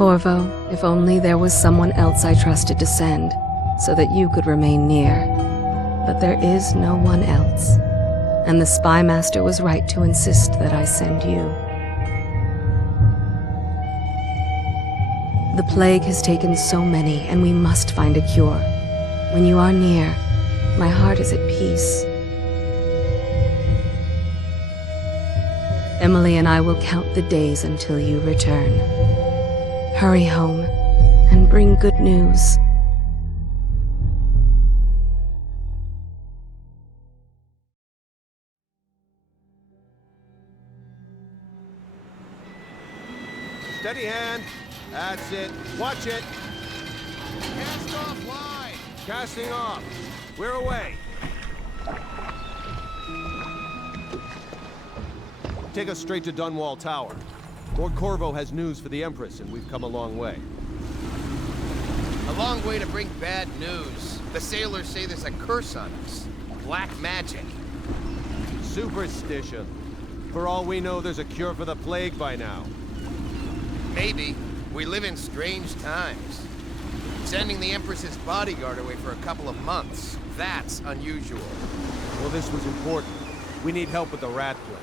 Corvo, if only there was someone else I trusted to send, so that you could remain near. But there is no one else, and the Spy Master was right to insist that I send you. The plague has taken so many, and we must find a cure. When you are near, my heart is at peace. Emily and I will count the days until you return. Hurry home, and bring good news. Steady hand. That's it. Watch it. Cast off line. Casting off. We're away. Take us straight to Dunwall Tower. Lord Corvo has news for the Empress, and we've come a long way. A long way to bring bad news. The sailors say there's a curse on us. Black magic. Superstition. For all we know, there's a cure for the plague by now. Maybe. We live in strange times. Sending the Empress's bodyguard away for a couple of months. That's unusual. Well, this was important. We need help with the rat plague.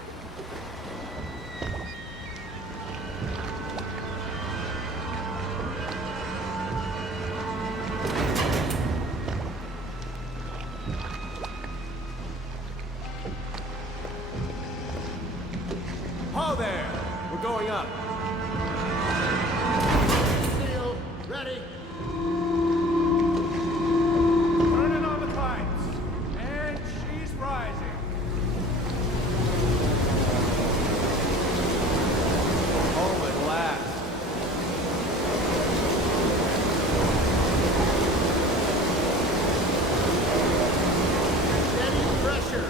Ho there! We're going up. Sealed. Ready. Turning on the pipes. And she's rising. Home at last. Steady pressure.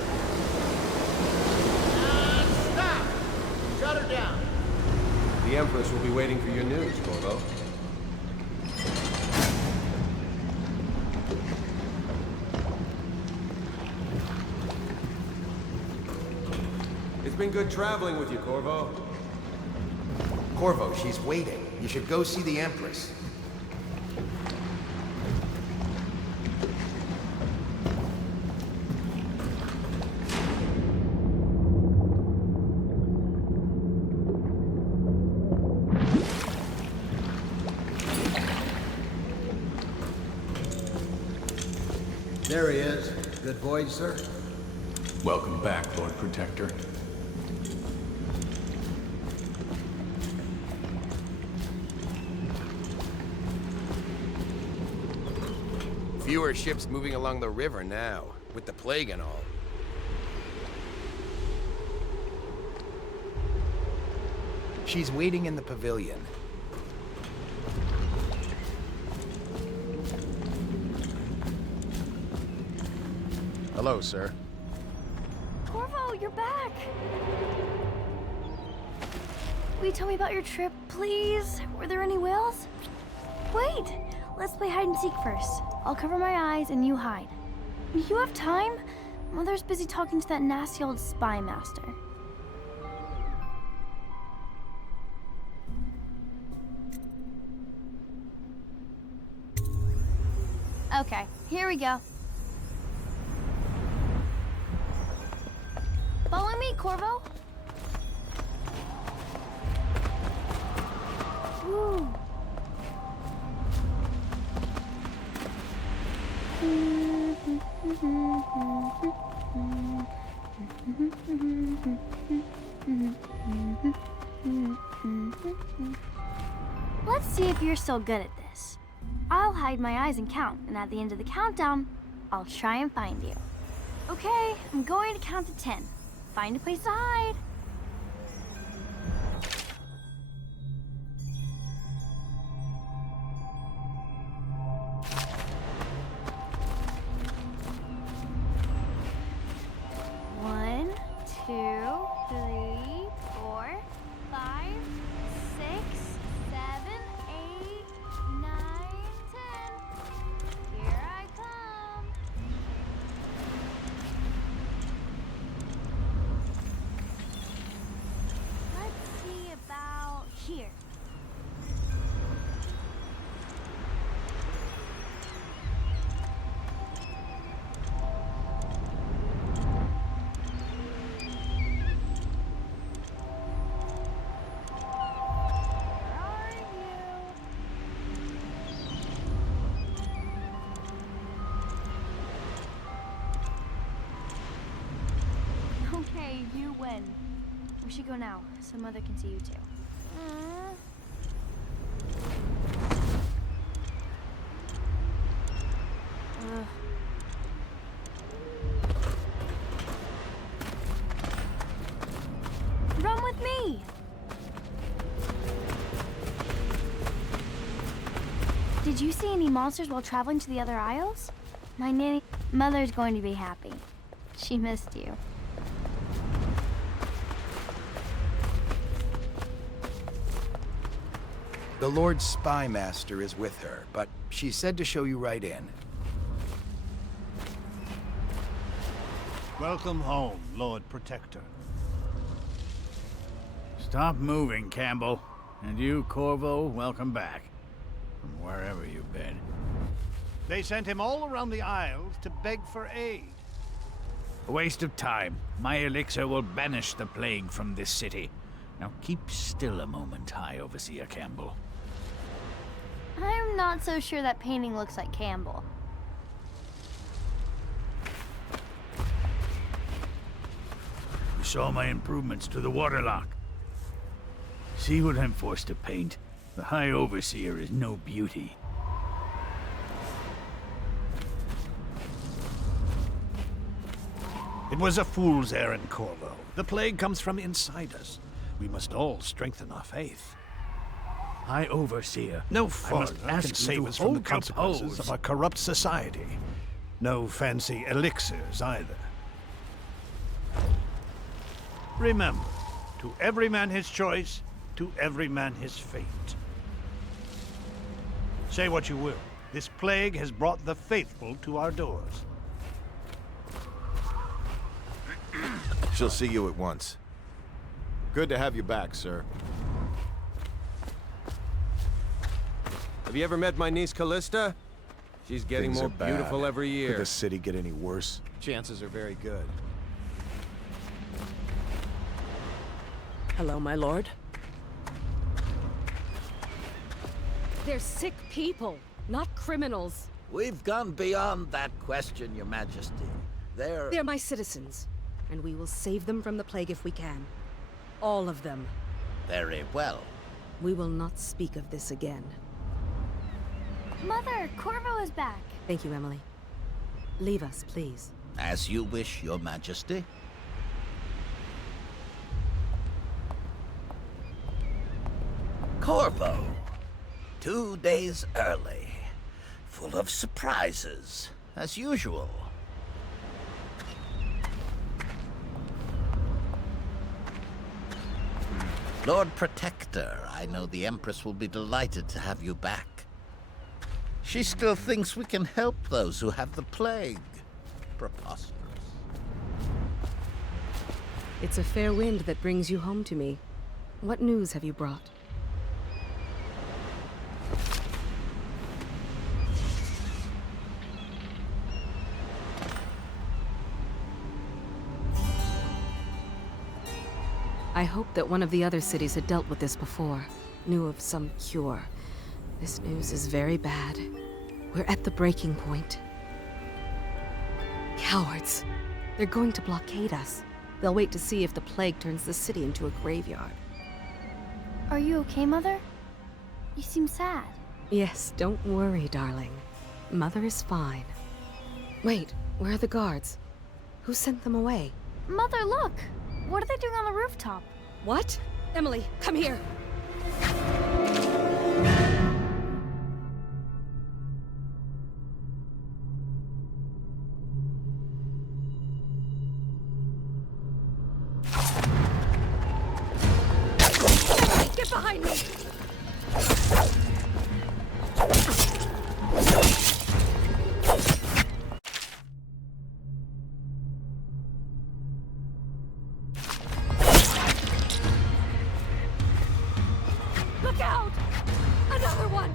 And stop. Shut her down. The Empress will be waiting for your news, Corvo. It's been good traveling with you, Corvo. Corvo, she's waiting. You should go see the Empress. There he is. Good voyage, sir. Welcome back, Lord Protector. Fewer ships moving along the river now, with the plague and all. She's waiting in the pavilion. Hello, sir. Corvo, you're back! Will you tell me about your trip, please? Were there any whales? Wait! Let's play hide and seek first. I'll cover my eyes and you hide. You have time? Mother's busy talking to that nasty old spy master. Okay, here we go. Follow me, Corvo. Ooh. Let's see if you're still good at this. I'll hide my eyes and count, and at the end of the countdown, I'll try and find you. Okay, I'm going to count to 10. Find a place to hide. One, two, three, 4, 5, 6, 7, 8, 9, 10. Here I come. you when. We should go now, so Mother can see you too. Run with me! Did you see any monsters while traveling to the other isles? My Mother's going to be happy. She missed you. The Lord Spy Master is with her, but she said to show you right in. Welcome home, Lord Protector. Stop moving, Campbell. And you, Corvo, welcome back. From wherever you've been. They sent him all around the Isles to beg for aid. A waste of time. My elixir will banish the plague from this city. Now keep still a moment, High Overseer Campbell. I'm not so sure that painting looks like Campbell. You saw my improvements to the waterlock. See what I'm forced to paint? The High Overseer is no beauty. It was a fool's errand, Corvo. The plague comes from inside us. We must all strengthen our faith. High Overseer, No I must foreigner ask can save you us to from the hold your consequences pose. of our corrupt society. No fancy elixirs either. Remember, to every man his choice, to every man his fate. Say what you will, this plague has brought the faithful to our doors. She'll see you at once. Good to have you back, sir. Have you ever met my niece Callista? She's getting Things more are bad. beautiful every year. Could this city get any worse? Chances are very good. Hello, my lord. They're sick people, not criminals. We've gone beyond that question, Your Majesty. They're my citizens, and we will save them from the plague if we can. All of them. Very well. We will not speak of this again. Mother, Corvo is back. Thank you, Emily. Leave us, please. As you wish, Your Majesty. Corvo. 2 days early. Full of surprises, as usual. Lord Protector, I know the Empress will be delighted to have you back. She still thinks we can help those who have the plague. Preposterous. It's a fair wind that brings you home to me. What news have you brought? I hoped that one of the other cities had dealt with this before, knew of some cure. This news is very bad. We're at the breaking point. Cowards. They're going to blockade us. They'll wait to see if the plague turns the city into a graveyard. Are you okay, Mother? You seem sad. Yes, don't worry, darling. Mother is fine. Wait, where are the guards? Who sent them away? Mother, look! What are they doing on the rooftop? What? Emily, come here! Get behind me! Look out! Another one!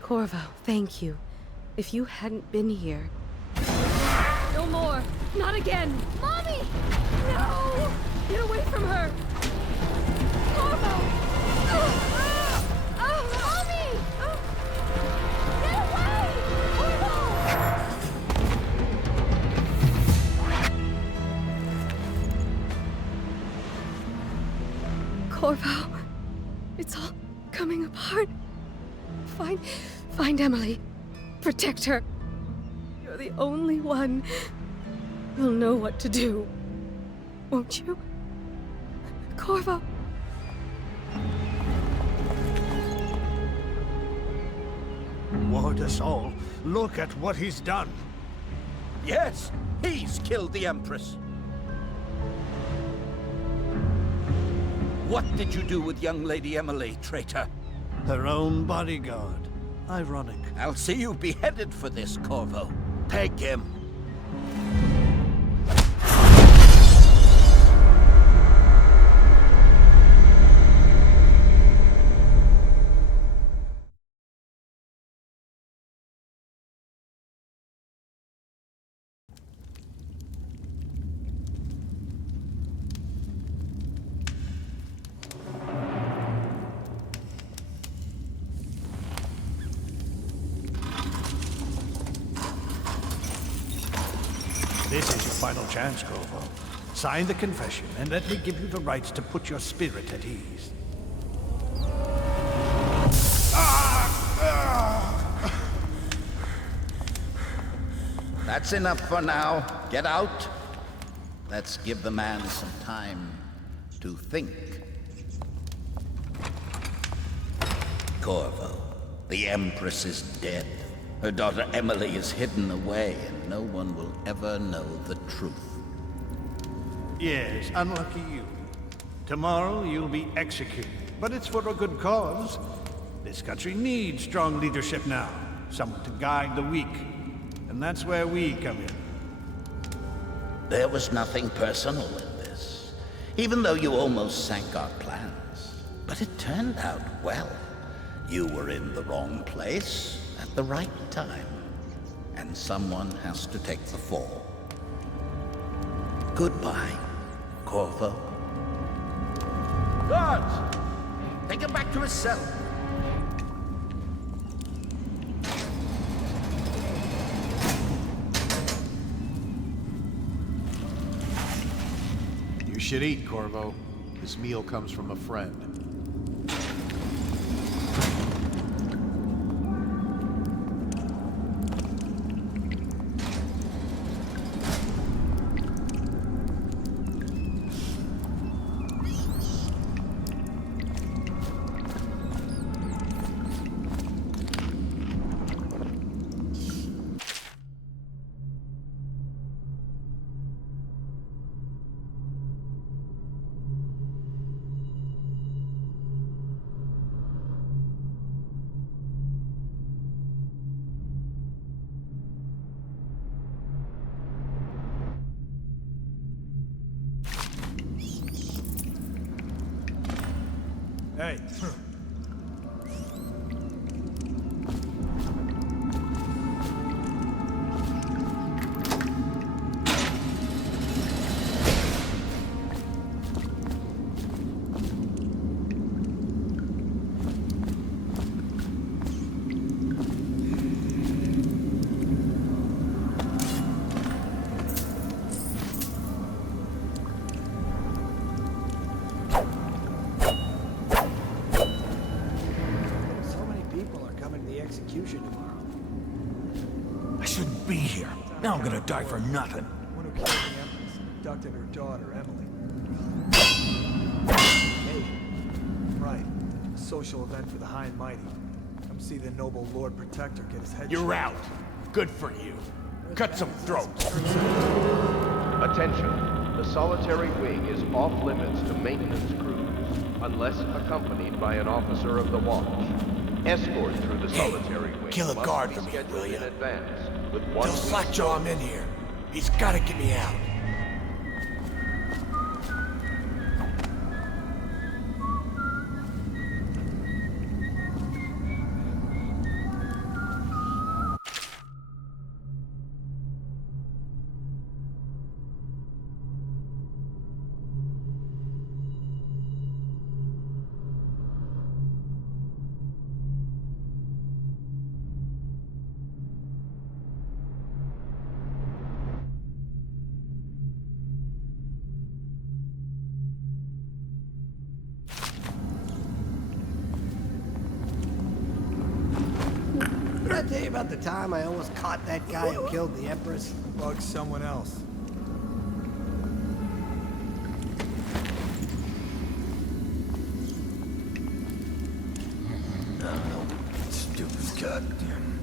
Corvo, thank you. If you hadn't been here... No more! Not again! Mommy! No! Get away from her! Corvo! Mommy! It's all coming apart. Find Emily. Protect her. You're the only one who'll know what to do. Won't you? Corvo. Ward us all. Look at what he's done. Yes, he's killed the Empress. What did you do with young Lady Emily, traitor? Her own bodyguard. Ironic. I'll see you beheaded for this, Corvo. Peg him. This is your final chance, Corvo. Sign the confession, and let me give you the rights to put your spirit at ease. That's enough for now. Get out. Let's give the man some time to think. Corvo, the Empress is dead. Her daughter Emily is hidden away, and no one will ever know the truth. Yes, unlucky you. Tomorrow you'll be executed, but it's for a good cause. This country needs strong leadership now, someone to guide the weak. And that's where we come in. There was nothing personal in this, even though you almost sank our plans. But it turned out well. You were in the wrong place at the right time, and someone has to take the fall. Goodbye, Corvo. Guards! Take him back to his cell. You should eat, Corvo. This meal comes from a friend. Hey. Execution tomorrow. I shouldn't be here. Now I'm gonna die for nothing. One who killed the Empress, abducted her daughter, Emily. Hey, right. Social event for the high and mighty. Come see the noble Lord Protector get his head You're shaved. out. Good for you. Cut some throats. Attention. The solitary wing is off limits to maintenance crews, unless accompanied by an officer of the watch. Escort through the solitary wing kill a must guard be for me, scheduled will ya? in advance, with one Tell Slackjaw I'm in here. He's gotta get me out. tell you about the time I almost caught that guy who killed the Empress? Bug someone else. Stupid goddamn.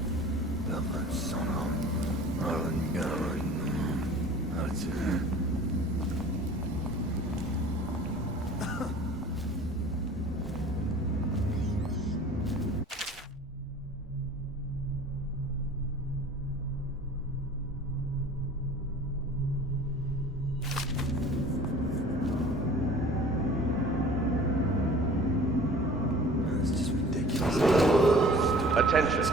Son of Attention.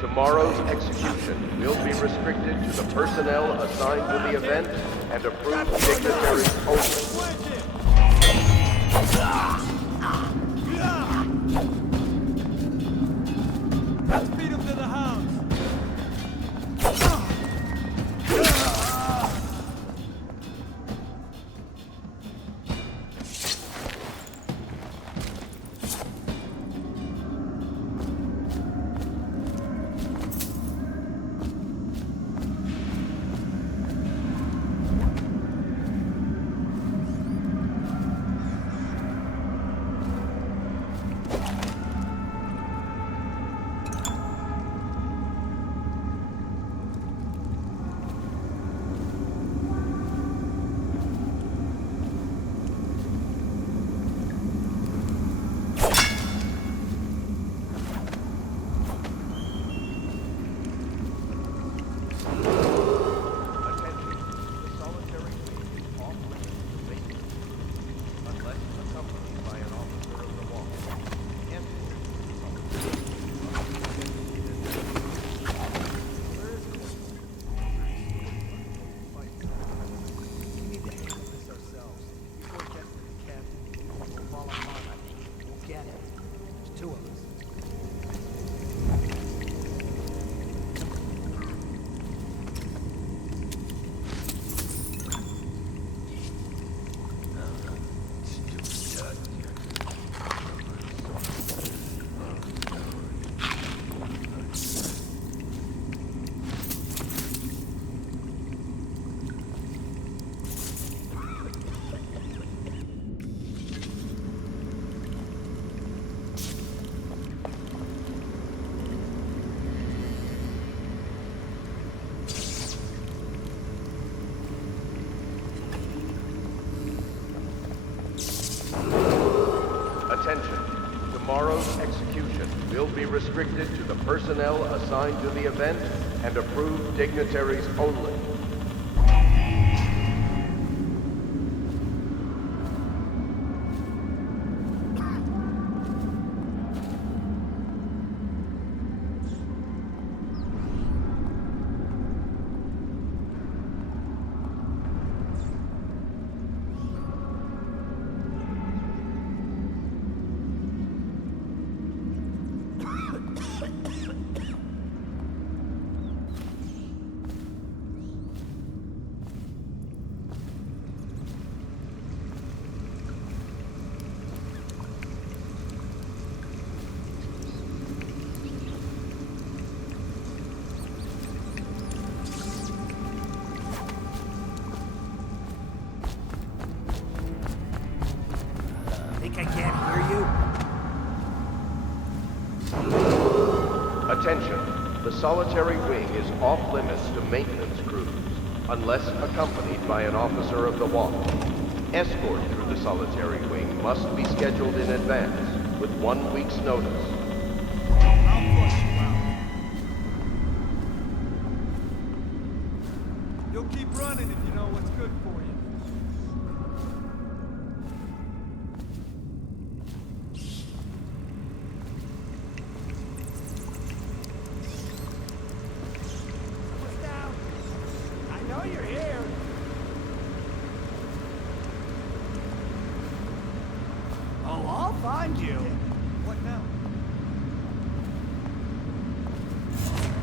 Tomorrow's execution will be restricted to the personnel assigned to the event and approved dignitaries only. Let's beat him to the house. Attention. Tomorrow's execution will be restricted to the personnel assigned to the event and approved dignitaries only. I can't hear you? Attention. The solitary wing is off limits to maintenance crews, unless accompanied by an officer of the watch. Escort through the solitary wing must be scheduled in advance, with 1 week's notice. I'll push you out. You'll keep running if you know what's good for you. know you're here. Oh, I'll find you. What now?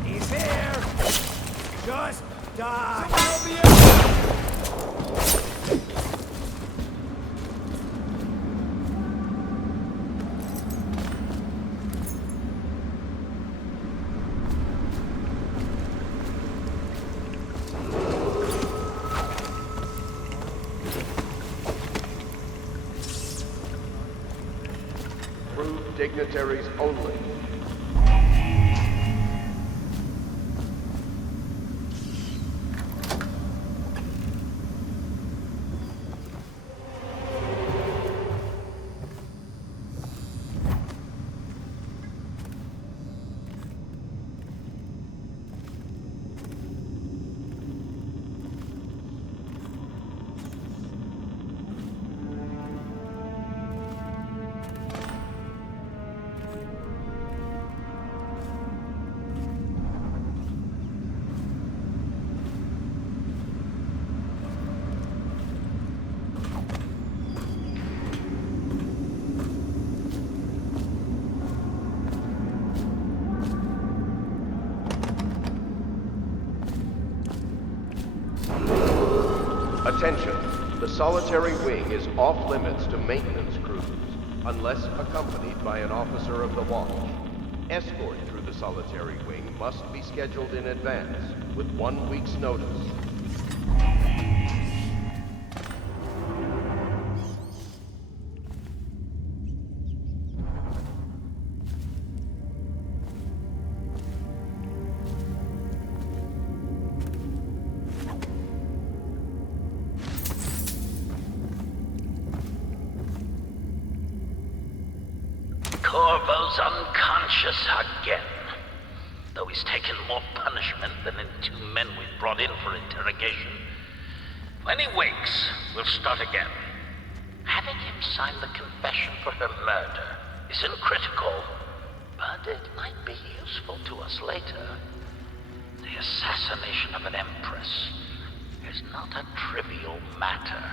He's here. Just die. Someone help me out. dignitaries only. Attention, the solitary wing is off limits to maintenance crews, unless accompanied by an officer of the watch. Escort through the solitary wing must be scheduled in advance, with 1 week's notice. Corvo's unconscious again. Though he's taken more punishment than the 2 men we brought in for interrogation. When he wakes, we'll start again. Having him sign the confession for her murder isn't critical, but it might be useful to us later. The assassination of an empress is not a trivial matter.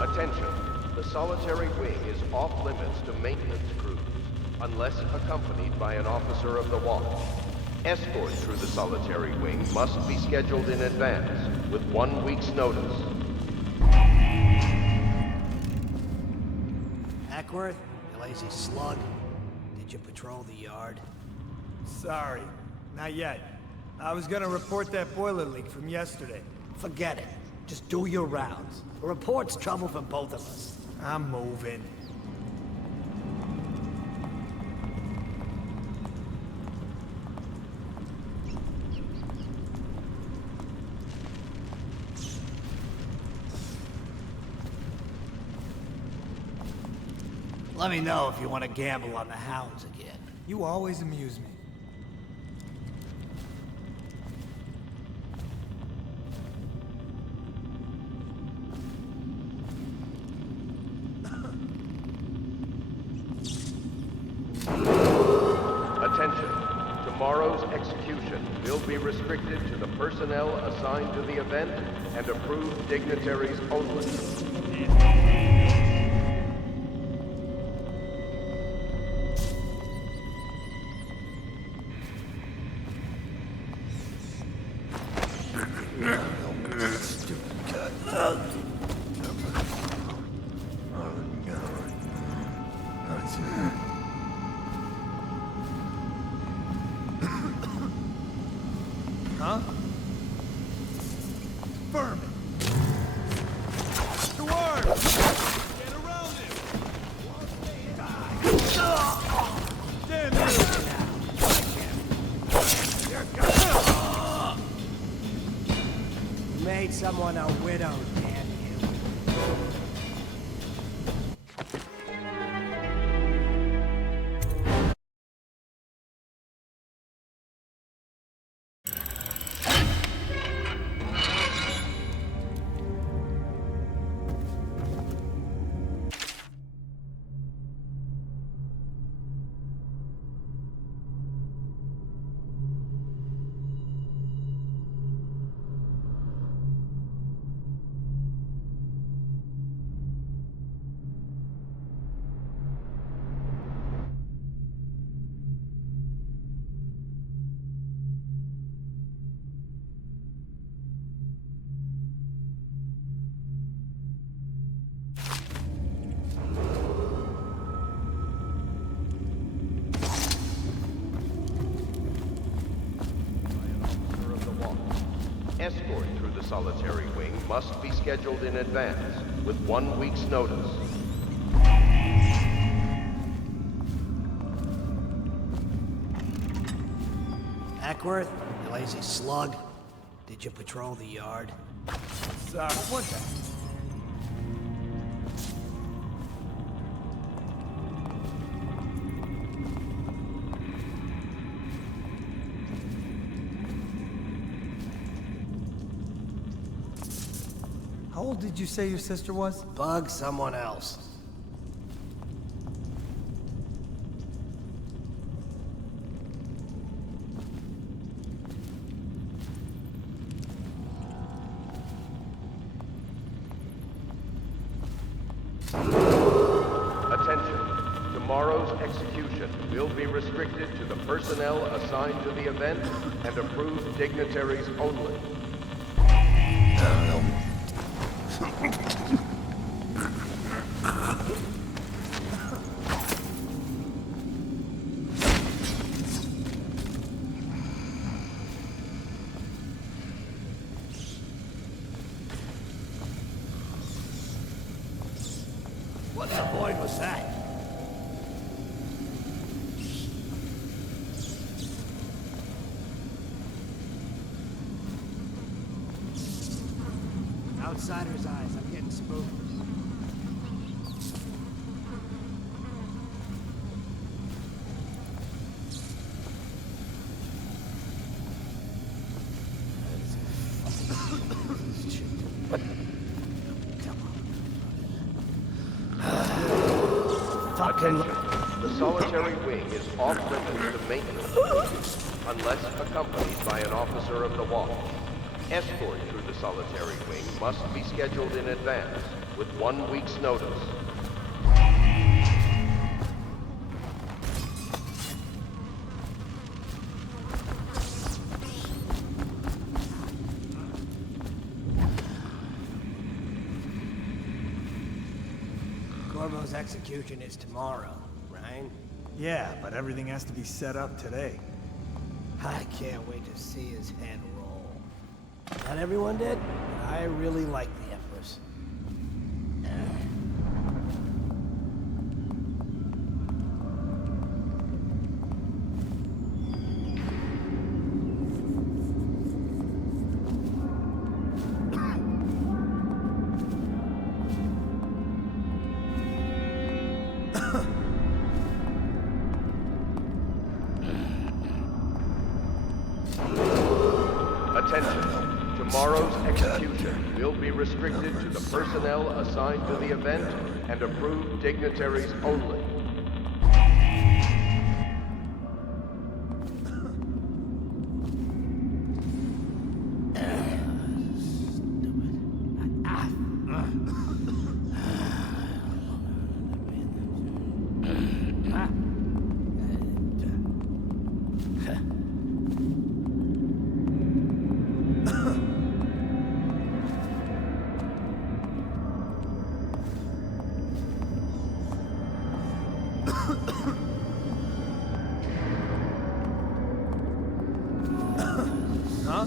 Attention, the solitary wing is off limits to maintenance crews, unless accompanied by an officer of the watch. Escort through the solitary wing must be scheduled in advance, with 1 week's notice. Ackworth, you lazy slug. Did you patrol the yard? Sorry, not yet. I was gonna report that boiler leak from yesterday. Forget it. Just do your rounds. A report's trouble for both of us. I'm moving. Let me know if you want to gamble on the hounds again. You always amuse me. Attention, tomorrow's execution will be restricted to the personnel assigned to the event and approved dignitaries only. made someone a widow, damn you. Escort through the solitary wing must be scheduled in advance, with 1 week's notice. Ackworth, you lazy slug. Did you patrol the yard? Sorry, what the? How old did you say your sister was? Bug someone else. Attention. Tomorrow's execution will be restricted to the personnel assigned to the event and approved dignitaries only. What the void was that? Outsider's eyes, I'm getting spooked. Attention. The solitary wing is off limits to maintenance unless accompanied by an officer of the watch. Escort through the solitary wing must be scheduled in advance with 1 week's notice. Corvo's execution is tomorrow, right? Yeah, but everything has to be set up today. I can't wait to see his head roll. Not everyone did, but I really like the Empress. Attention. Tomorrow's execution will be restricted to the personnel assigned to the event and approved dignitaries only. Huh?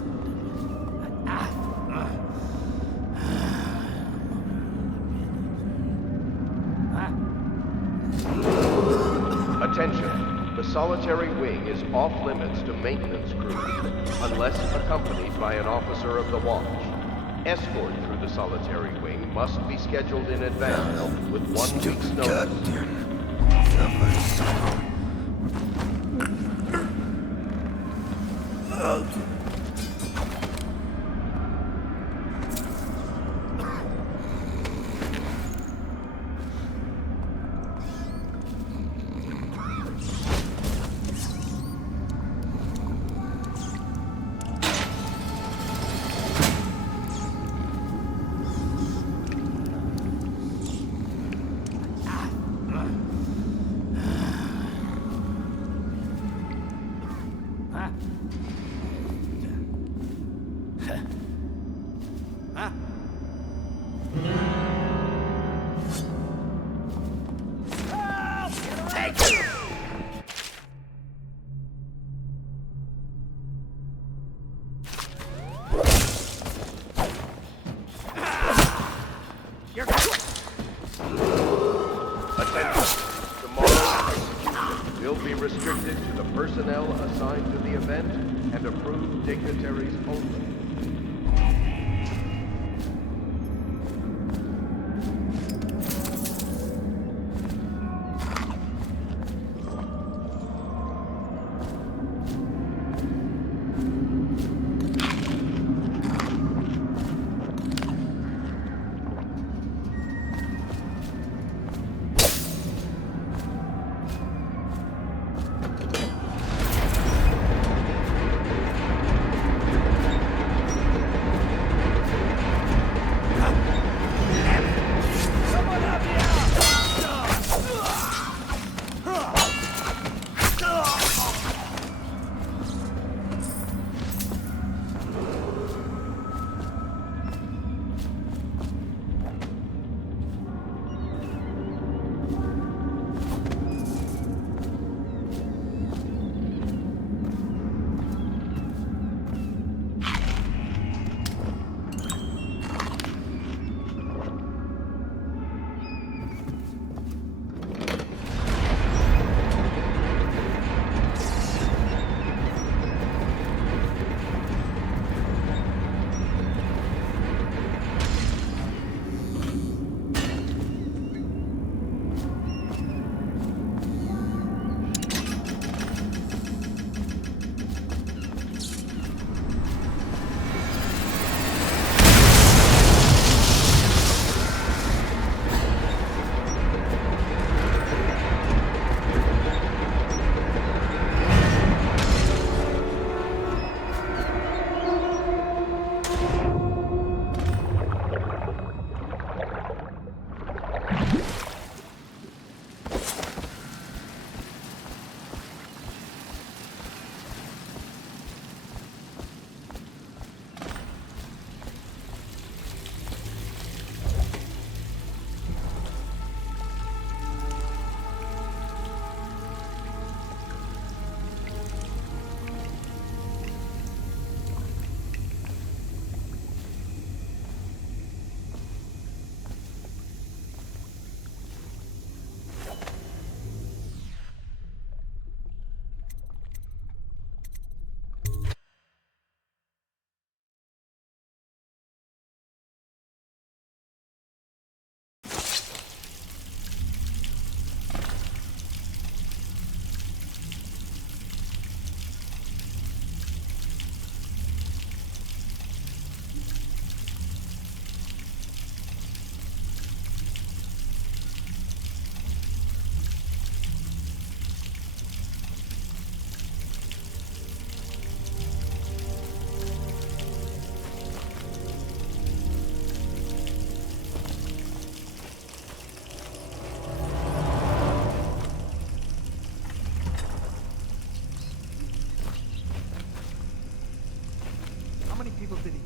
Attention. The solitary wing is off limits to maintenance crews unless accompanied by an officer of the watch. Escort through the solitary wing must be scheduled in advance with 1 week's notice. Restricted to the personnel assigned to the event and approved dignitaries only.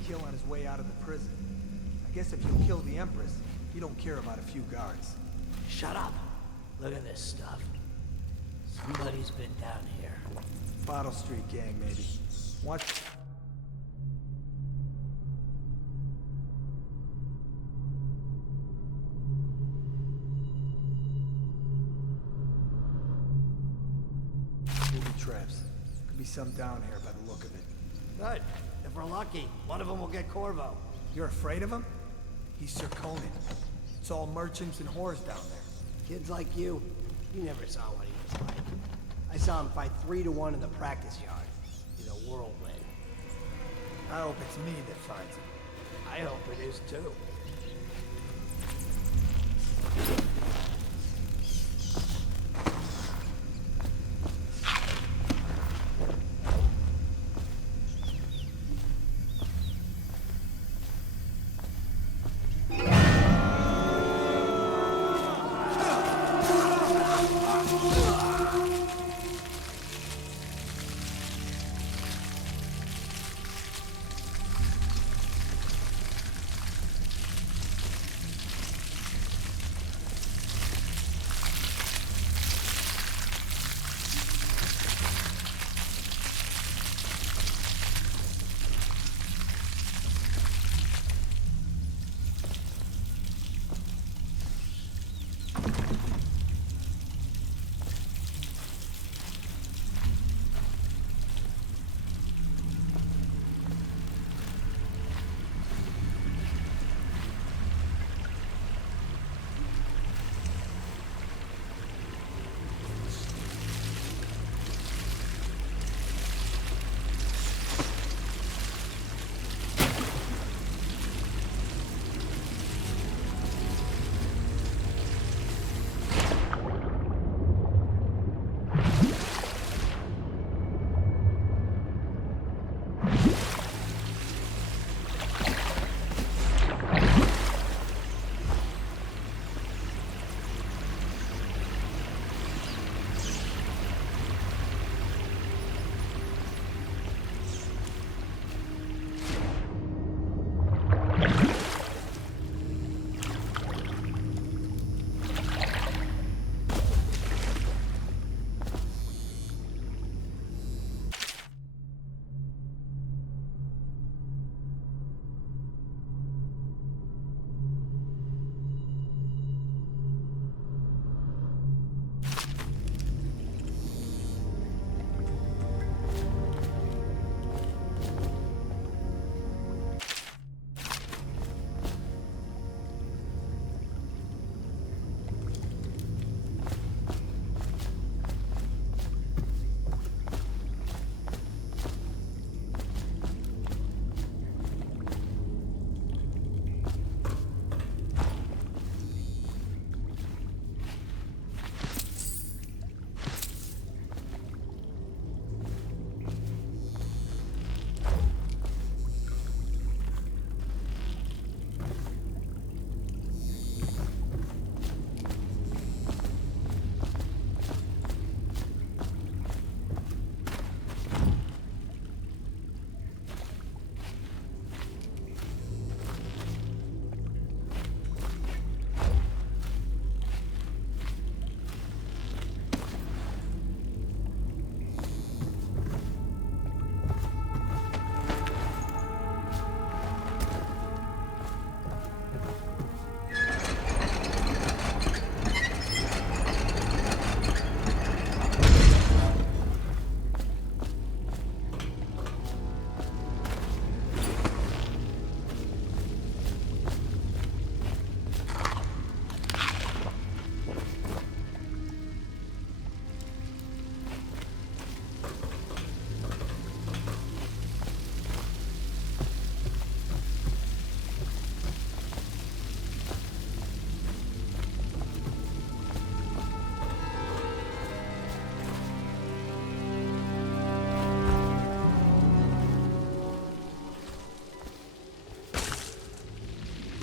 kill on his way out of the prison. I guess if you kill the Empress, you don't care about a few guards. Shut up. Look at this stuff. Somebody's been down here. Bottle Street gang, maybe. Watch. Booby traps. Could be some down here by the look of it. Good. If we're lucky, one of them will get Corvo. You're afraid of him? He's Sir Conan. It's all merchants and whores down there. Kids like you never saw what he was like. I saw him fight 3 to 1 in the practice yard. He's a whirlwind. I hope it's me that finds him. I hope it is too.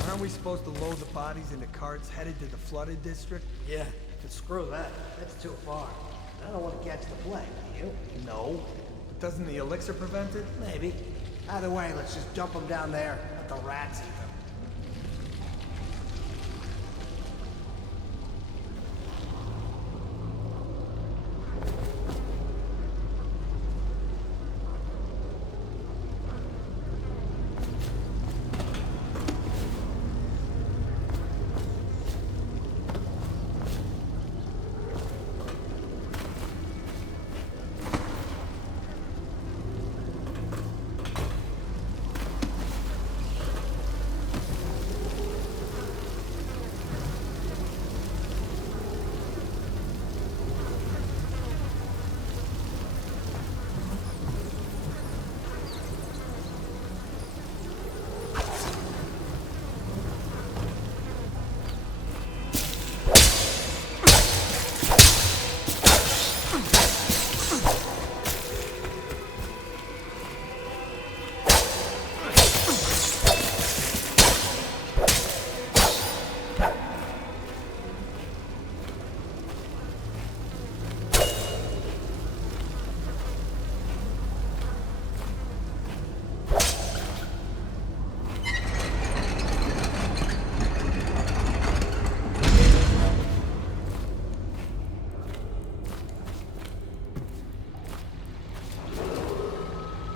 Aren't we supposed to load the bodies into carts headed to the flooded district? Yeah, but screw that. That's too far. I don't want to catch the plague, do you? No. But doesn't the elixir prevent it? Maybe. Either way, let's just dump them down there. Let the rats eat them.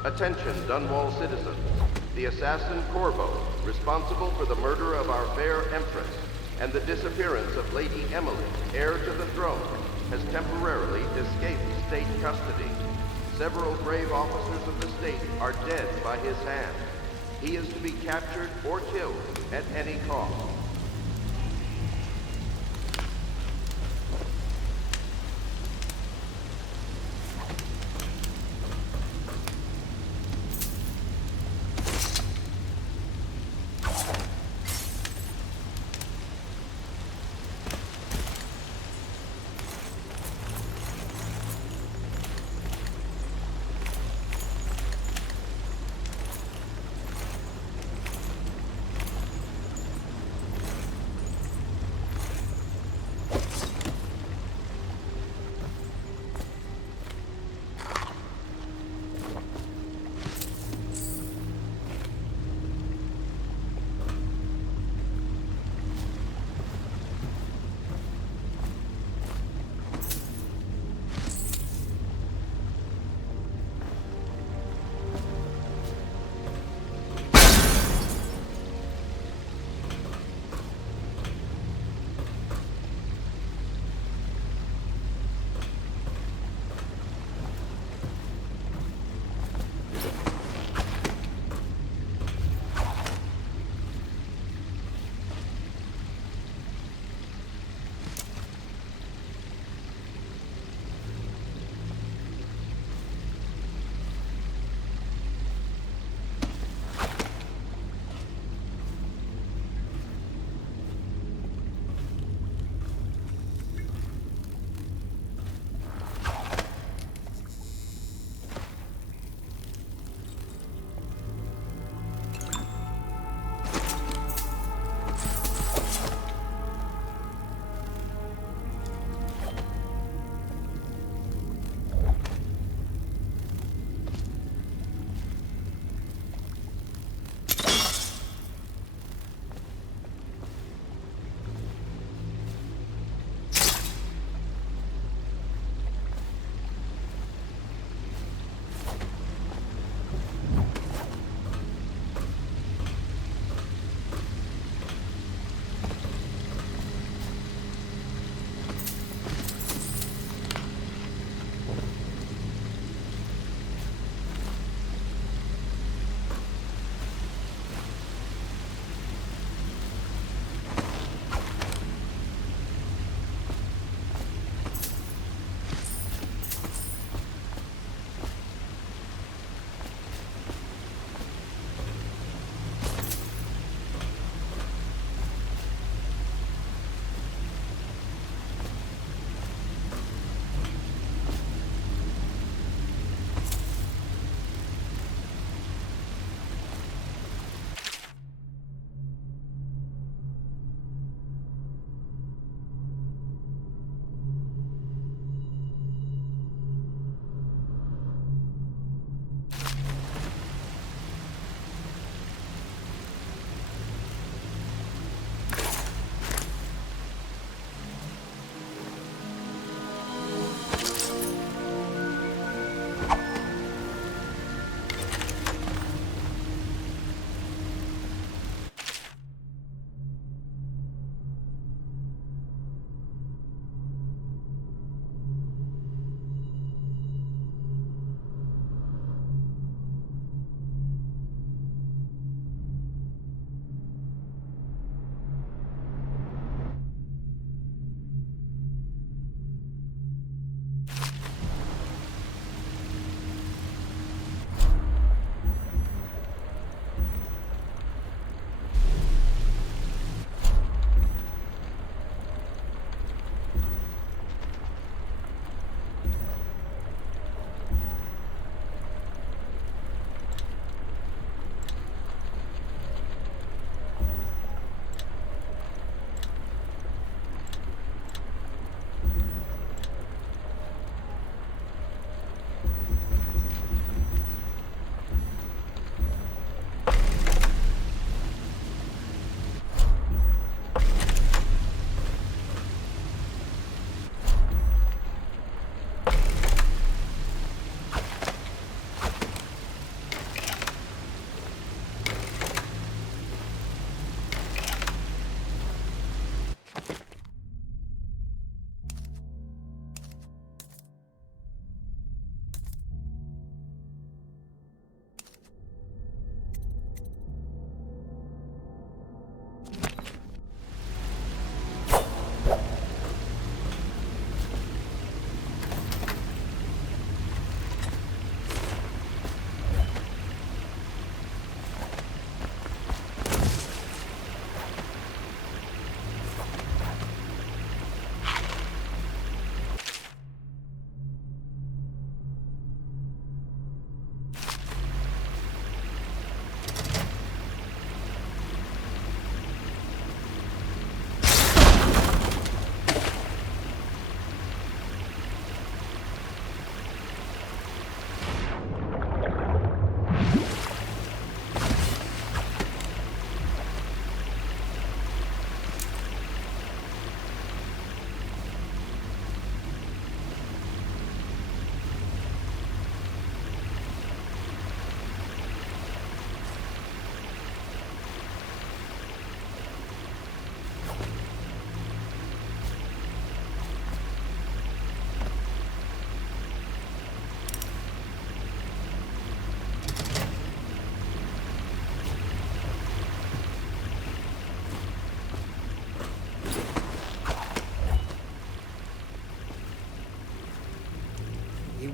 Attention, Dunwall citizens. The assassin Corvo, responsible for the murder of our fair Empress and the disappearance of Lady Emily, heir to the throne, has temporarily escaped state custody. Several brave officers of the state are dead by his hand. He is to be captured or killed at any cost.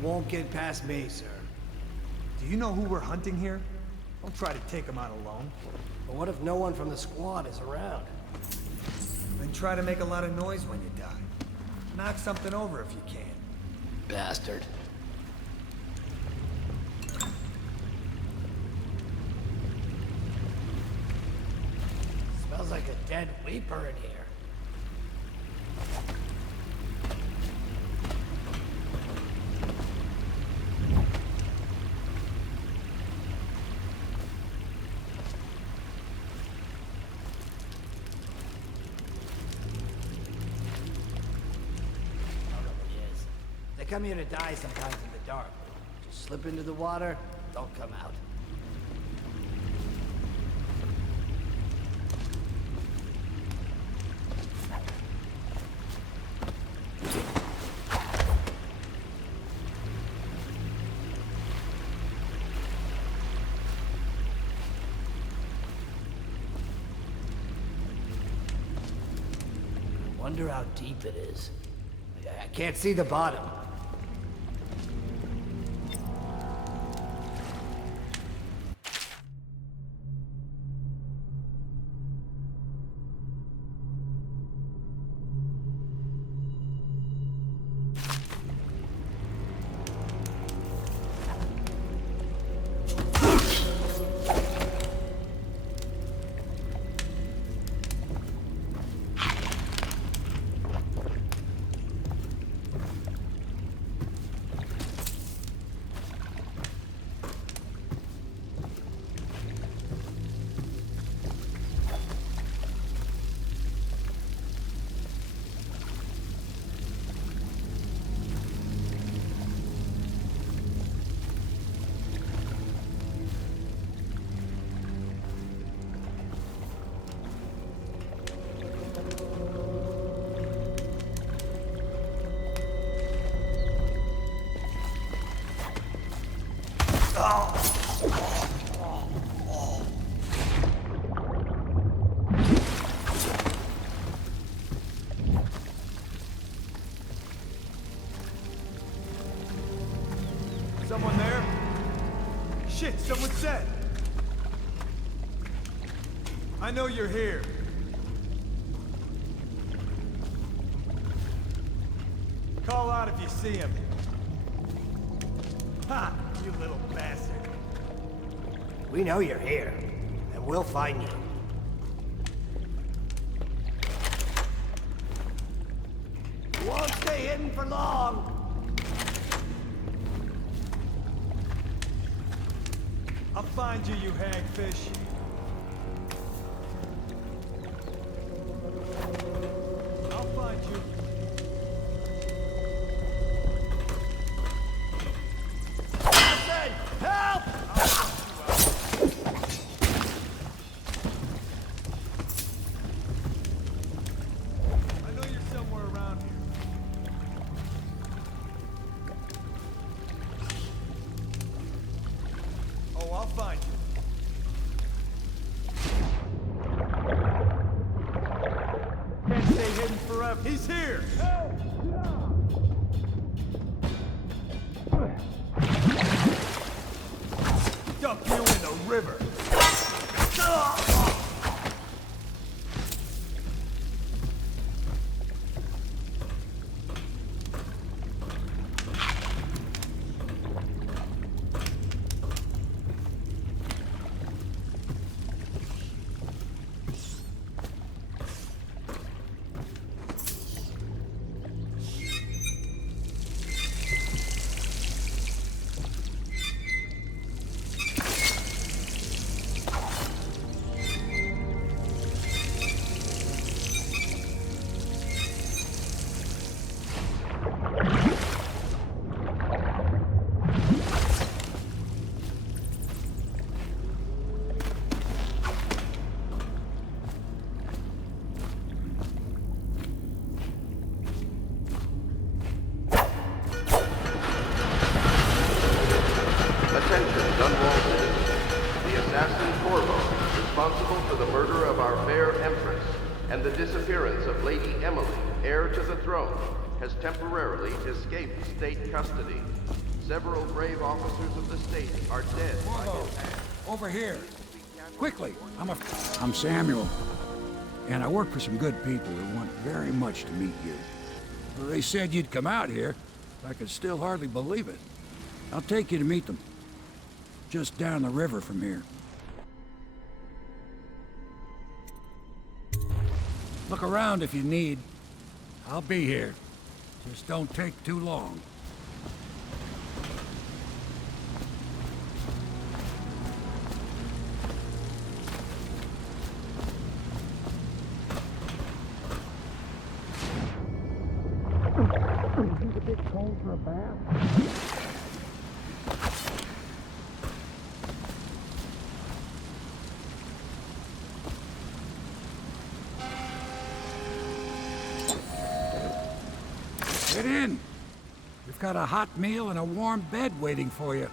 won't get past me, sir. Do you know who we're hunting here? Don't try to take him out alone. But what if no one from the squad is around? Then try to make a lot of noise when you die. Knock something over if you can. Bastard. Smells like a dead weeper in here. They come here to die sometimes in the dark. Just slip into the water, don't come out. I wonder how deep it is. I can't see the bottom. Someone there? Shit, someone's dead! I know you're here. Call out if you see him. Ha! You little bastard. We know you're here, and we'll find you. You won't stay hidden for long. I'll find you, you hagfish. I'll find you. Listen! Help! I know you're somewhere around here. Oh, I'll find you. Can't stay hidden forever. He's here! Help! Dump you in the river. Attention, Dunwall citizens. The assassin Corvo, responsible for the murder of our fair Empress and the disappearance of Lady Emily, heir to the throne, has temporarily escaped state custody. Several brave officers of the state are dead by Corvo, his hand. over here. Quickly, I'm Samuel. And I work for some good people who want very much to meet you. Well, they said you'd come out here. I can still hardly believe it. I'll take you to meet them. Just down the river from here. Look around if you need. I'll be here. Just don't take too long. Is it a bit cold for a bath? Get in. We've got a hot meal and a warm bed waiting for you.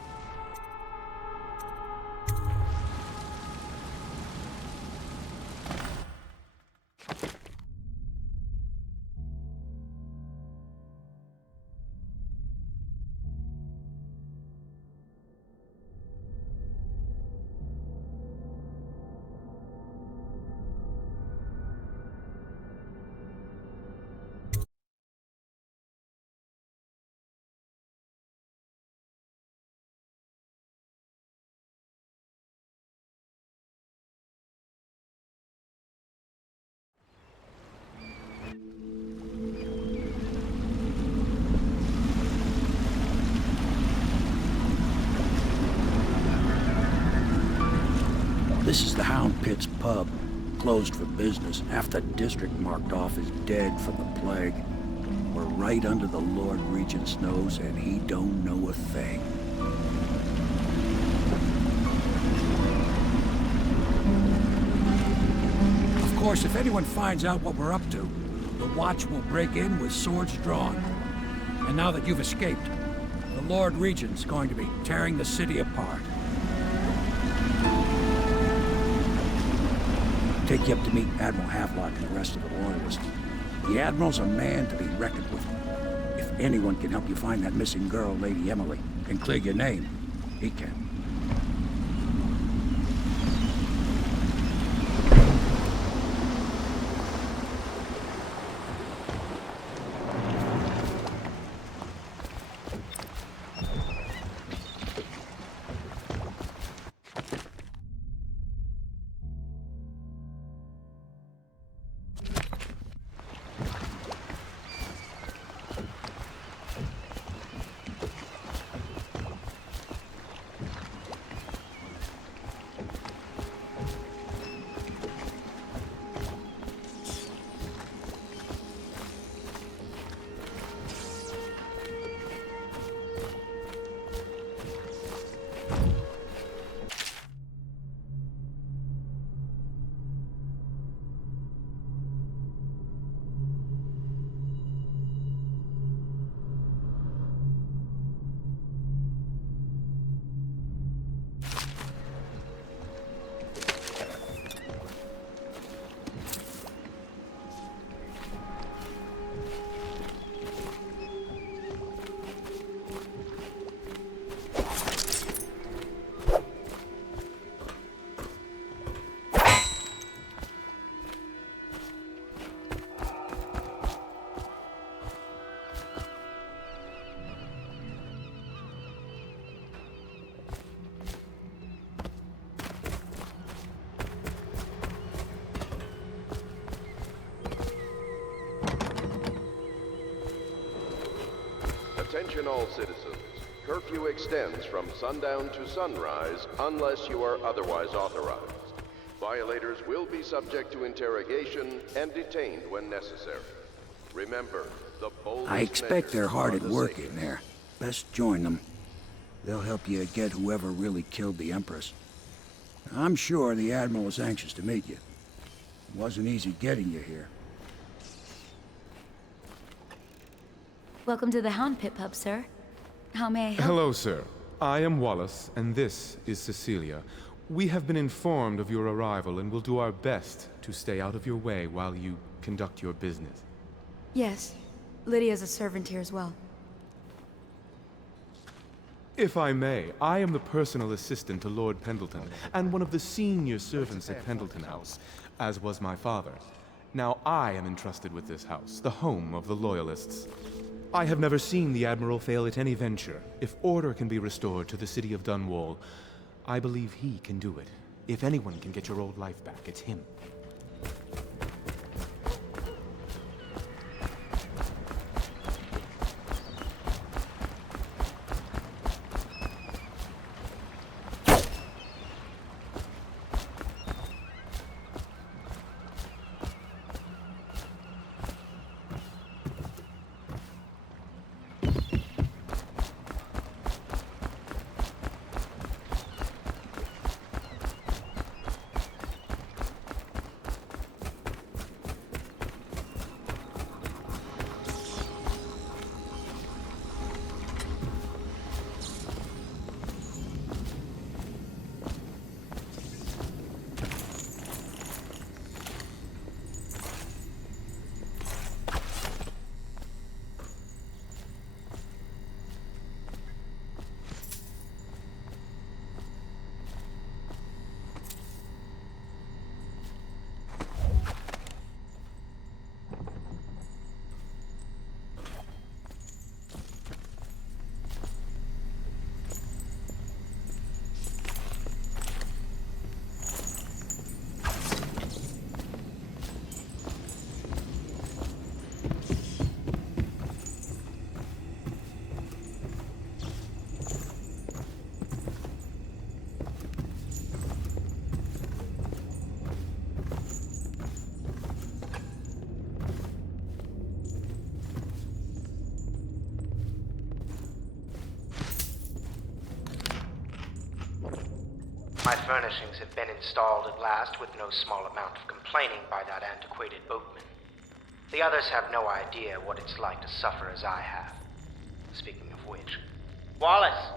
This is the Hound Pit's pub, closed for business. Half the district marked off as dead from the plague. We're right under the Lord Regent's nose, and he don't know a thing. Of course, if anyone finds out what we're up to, the Watch will break in with swords drawn. And now that you've escaped, the Lord Regent's going to be tearing the city apart. Take you up to meet Admiral Havelock and the rest of the Loyalists. The Admiral's a man to be reckoned with. If anyone can help you find that missing girl, Lady Emily, and clear your name, he can. Attention all citizens. Curfew extends from sundown to sunrise unless you are otherwise authorized. Violators will be subject to interrogation and detained when necessary. Remember, the boldest I expect they're hard measures at are the work safest. in there. Best join them. They'll help you get whoever really killed the Empress. I'm sure the Admiral was anxious to meet you. It wasn't easy getting you here. Welcome to the Hound Pit Pub, sir. How may I help? Hello, sir. I am Wallace, and this is Cecilia. We have been informed of your arrival and will do our best to stay out of your way while you conduct your business. Yes. Lydia's a servant here as well. If I may, I am the personal assistant to Lord Pendleton, and one of the senior servants at Pendleton House, as was my father. Now I am entrusted with this house, the home of the Loyalists. I have never seen the Admiral fail at any venture. If order can be restored to the city of Dunwall, I believe he can do it. If anyone can get your old life back, it's him. My furnishings have been installed at last with no small amount of complaining by that antiquated boatman. The others have no idea what it's like to suffer as I have. Speaking of which... Wallace!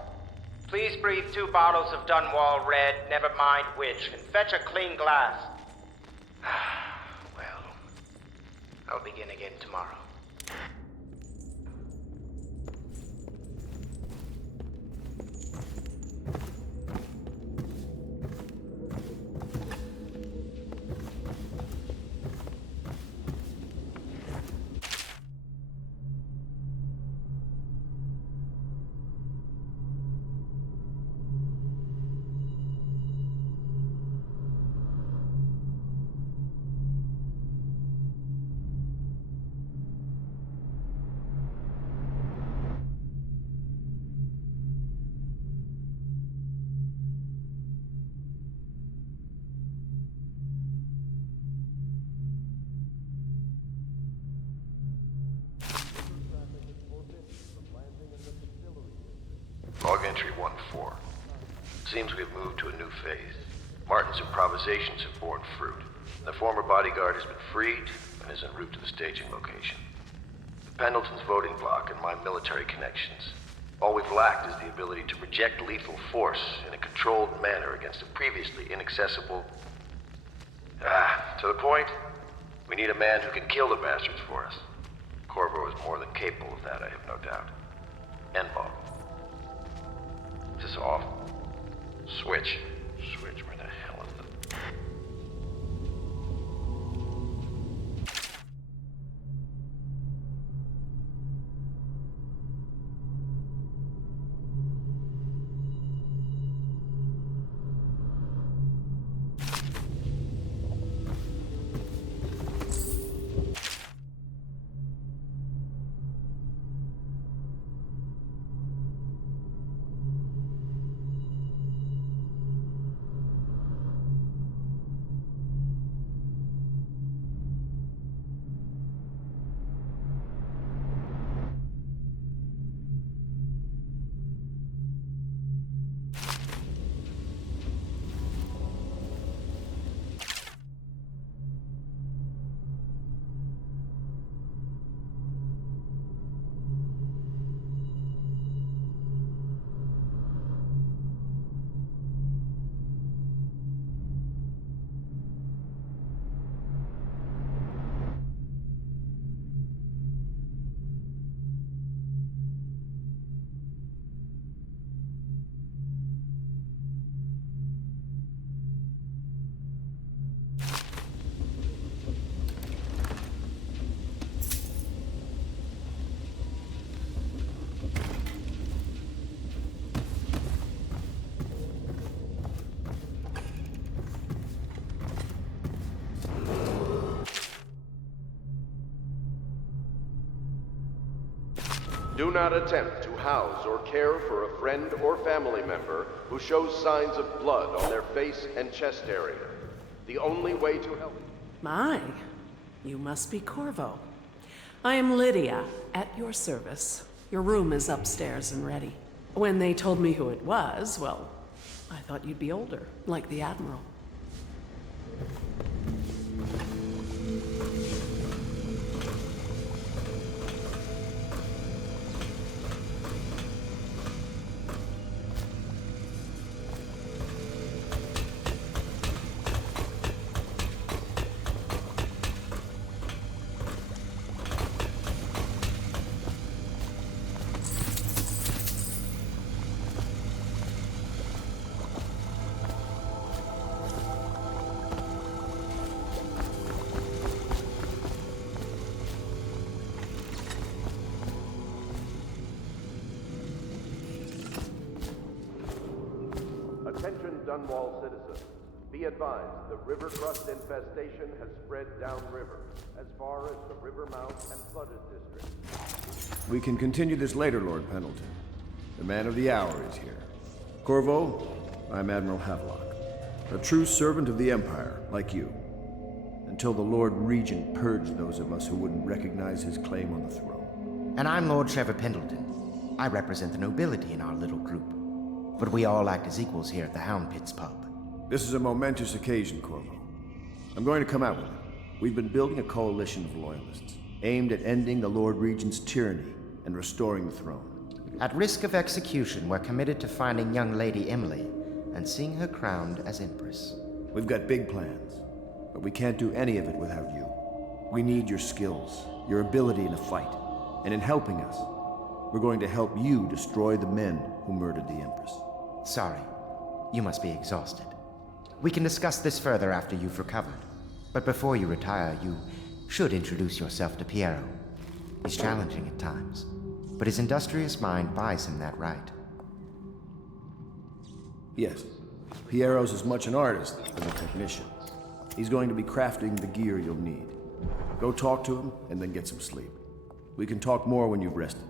Please breathe 2 bottles of Dunwall Red, never mind which, and fetch a clean glass. Well, I'll begin again tomorrow. Log entry 1-4. Seems we've moved to a new phase. Martin's improvisations have borne fruit. The former bodyguard has been freed and is en route to the staging location. The Pendleton's voting bloc and my military connections. All we've lacked is the ability to project lethal force in a controlled manner against a previously inaccessible... to the point, we need a man who can kill the bastards for us. Corvo is more than capable of that, I have no doubt. Enbom. Is this off? Switch. Switch, where the hell is it? Do not attempt to house or care for a friend or family member who shows signs of blood on their face and chest area. The only way to help... My, you must be Corvo. I am Lydia, at your service. Your room is upstairs and ready. When they told me who it was, well, I thought you'd be older, like the Admiral. Attention Dunwall citizens. Be advised, the river crust infestation has spread downriver, as far as the river mouth and flooded district. We can continue this later, Lord Pendleton. The man of the hour is here. Corvo, I'm Admiral Havelock, a true servant of the Empire, like you. Until the Lord Regent purged those of us who wouldn't recognize his claim on the throne. And I'm Lord Trevor Pendleton. I represent the nobility in our little group. But we all act as equals here at the Hound Pits pub. This is a momentous occasion, Corvo. I'm going to come out with it. We've been building a coalition of loyalists, aimed at ending the Lord Regent's tyranny and restoring the throne. At risk of execution, we're committed to finding young Lady Emily and seeing her crowned as Empress. We've got big plans, but we can't do any of it without you. We need your skills, your ability in a fight, and in helping us, we're going to help you destroy the men who murdered the Empress. Sorry, you must be exhausted. We can discuss this further after you've recovered. But before you retire, you should introduce yourself to Piero. He's challenging at times, but his industrious mind buys him that right. Yes, Piero's as much an artist as a technician. He's going to be crafting the gear you'll need. Go talk to him, and then get some sleep. We can talk more when you've rested.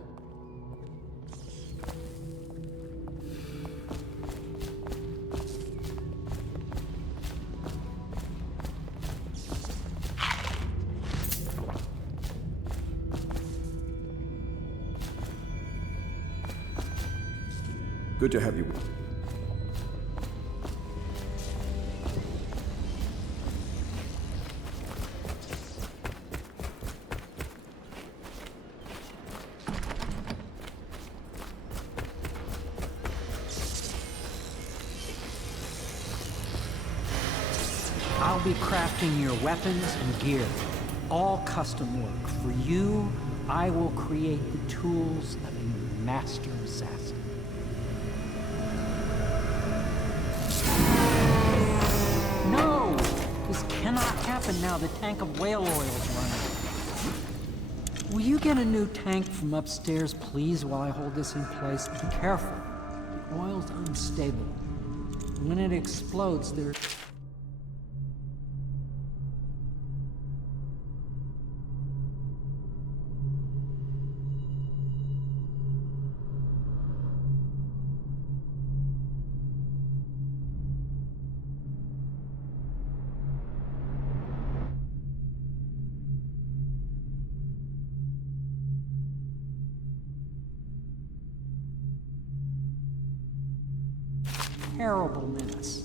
Good to have you. I'll be crafting your weapons and gear. All custom work. For you, I will create the tools of a master assassin. No! This cannot happen now. The tank of whale oil is running. Will you get a new tank from upstairs, please, while I hold this in place? Be careful. The oil's unstable. When it explodes, there... terrible menace.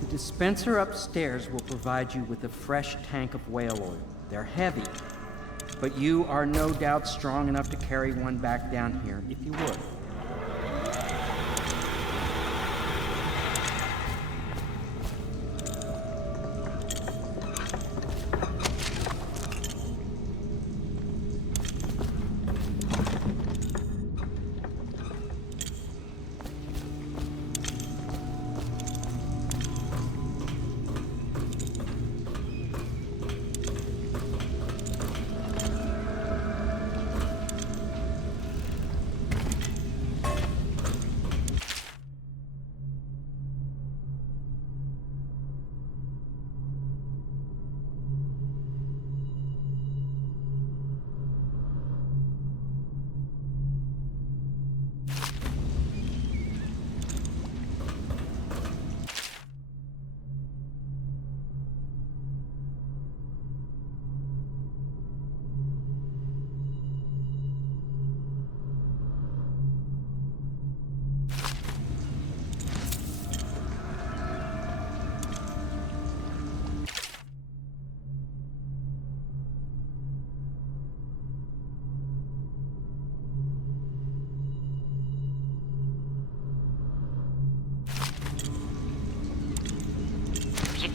The dispenser upstairs will provide you with a fresh tank of whale oil. They're heavy, but you are no doubt strong enough to carry one back down here, if you would.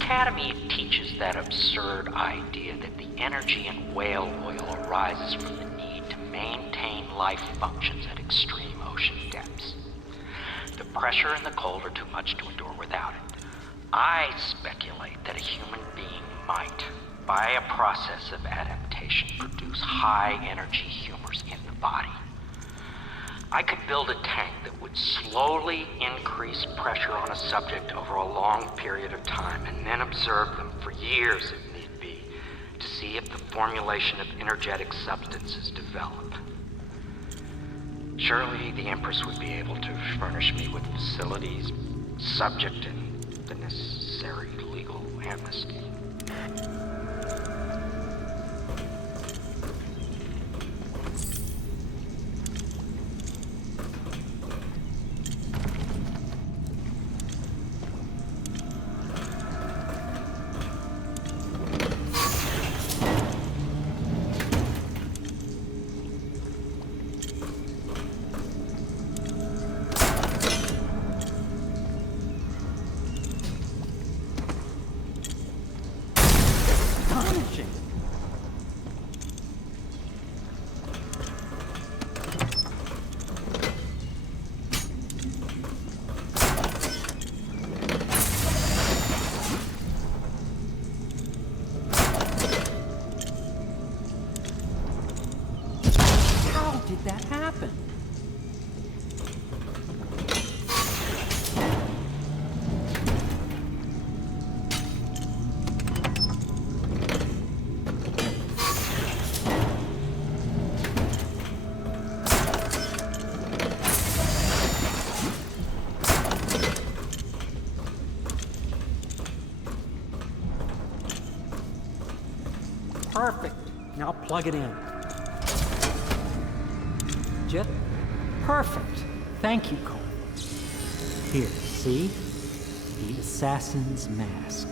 Academy teaches that absurd idea that the energy in whale oil arises from the need to maintain life functions at extreme ocean depths. The pressure and the cold are too much to endure without it. I speculate that a human being might, by a process of adaptation, produce high-energy humors in the body. I could build a tank that would slowly increase pressure on a subject over a long period of time and then observe them for years if need be to see if the formulation of energetic substances develop. Surely the Empress would be able to furnish me with facilities subject and the necessary legal amnesty. Did that happen? Perfect. Now plug it in. Just perfect. Thank you, Cole. Here, see? The assassin's mask.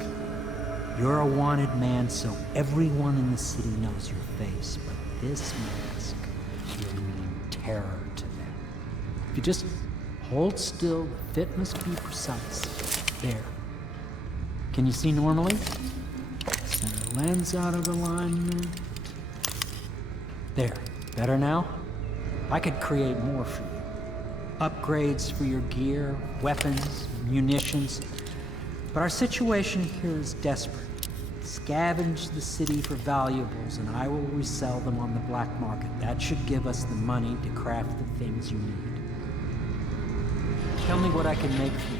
You're a wanted man, so everyone in the city knows your face, but this mask will mean terror to them. If you just hold still, the fit must be precise. There. Can you see normally? Center lens out of alignment. There. Better now? I could create more for you. Upgrades for your gear, weapons, munitions. But our situation here is desperate. Scavenge the city for valuables and I will resell them on the black market. That should give us the money to craft the things you need. Tell me what I can make for you.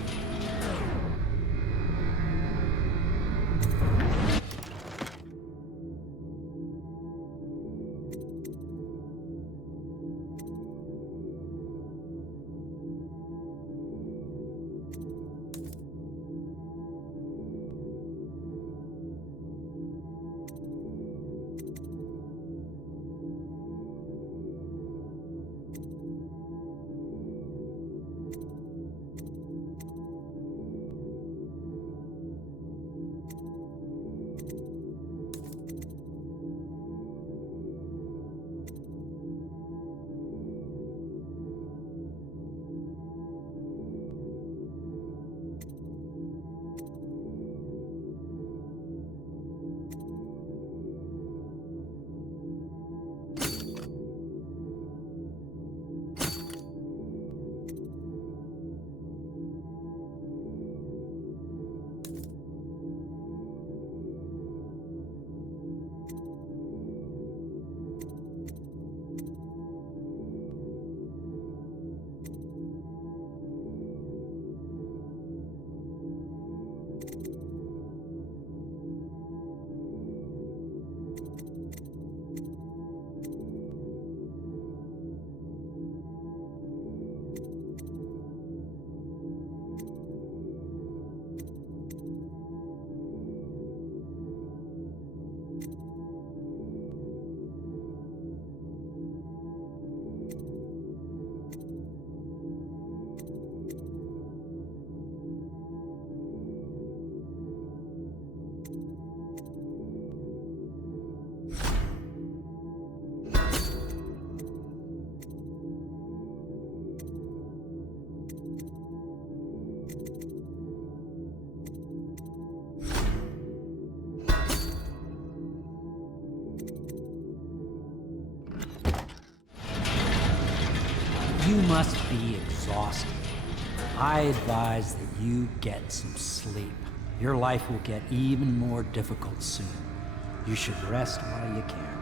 You must be exhausted. I advise that you get some sleep. Your life will get even more difficult soon. You should rest while you can.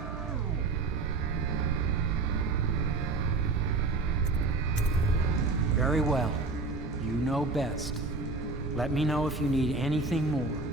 Very well. You know best. Let me know if you need anything more.